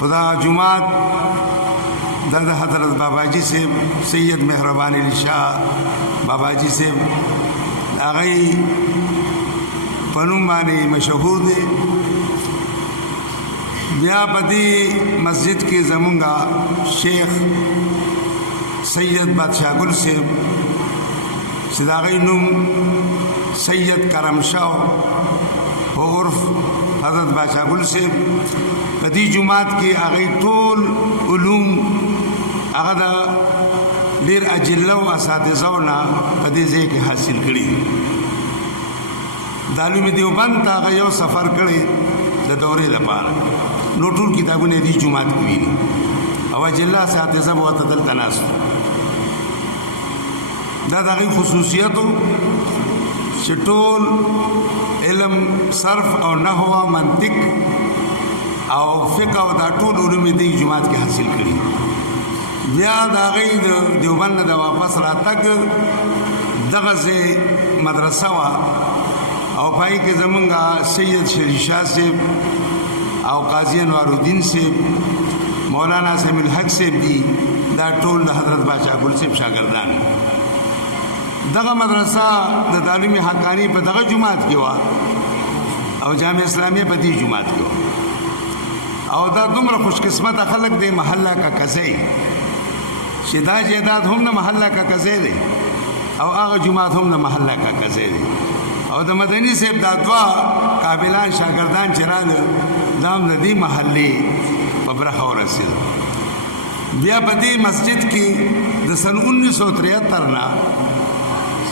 खुदा जुमात दर्द हजरत बाबाजी से सैयद मेहरबान अली शाह बाबाजी से आगई पनुमानी मशहूर दे ब्यापदी मस्जिद के जमुंगा शेख सैयद बादशाह गुल से सिदागई नुम सैयद करम शाह उर्फ हजरत बादशाह गुल से बदी जुमात के आगई टोल उलूम आगदा ढेर अजिल्ला व असातिज़ाना पदे जे के हासिल करी दालू में देवबंद ता गयो सफ़र करे द दौरे द पार नोटुल किताबों ने दी जुमात की अब अजिल्ला असातिज़ा व तदल तनास दादागी खुसूसियत चटोल इल्म सर्फ और नहवा मंतिक और फ़िक़्ह और दाटूल उलूम दी जुमात के हासिल करी ब्या दागई देवबंद द वापस रातक दगज़े मदरसा वा और पाई के जमंगा सैयद शरीशाह से और काजी अनवारुद्दीन से मौलाना समील हक से भी दाटूल हजरत बादशाह गुल से शागिर्दान दगा मदरसा द तालीम हक़ानी पर दगा जुमात के वा और जामिया इस्लामिया पर दी जुमात के और दा दुमरा खुशकिस्मत खलक दे महल्ला का कज़े शिदा जायदाद हम न महल्ला का कज़े दे और आग जुमात हम न महल्ला का कज़े दे और द मदनी से दादवा काबिलान शागिर्दान चराल दाम नदी महल्ले पबरा और से ब्यापदी मस्जिद की द सन 1973 ना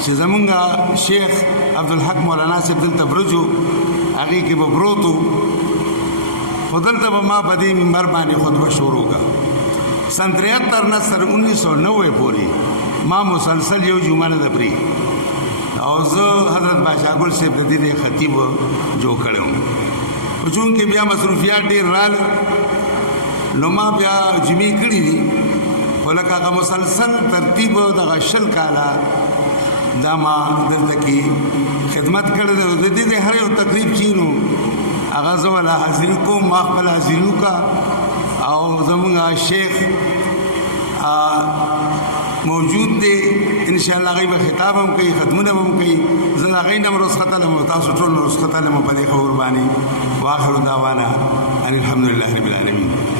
जमुंगा शेख अब्दुल हक मौलाना से अब्दुल तबरुजू आगे के बबरोतु खुदल तब माँ बदी मिंबर बानी खुतबा शुरू का सन 73 न सर 1990 पूरी माँ मुसलसल यो जुमान दबरी और जो हजरत बादशाह गुल से बदीद खतीब जो खड़े हूँ चूँकि ब्या मसरूफियात ढेर राल नुमा ब्या जिमी कड़ी बोला का मुसलसल तरतीब दगा शल काला दामा दर्द की खिदमत कर दे हर तकरीब चीनू आगाज़ वाला हाजिर को माखबल हाजिरू का और जमुंगा शेख मौजूद दे इंशाअल्लाह गई खिताब हम कई खत्मुन हम कई जना गई नम रोज़ ख़तल हम तासुटोल रोज़ ख़तल हम पदे खबर बानी वाखिर दावाना अनिल हम्दुलिल्लाहि रब्बिल आलमीन।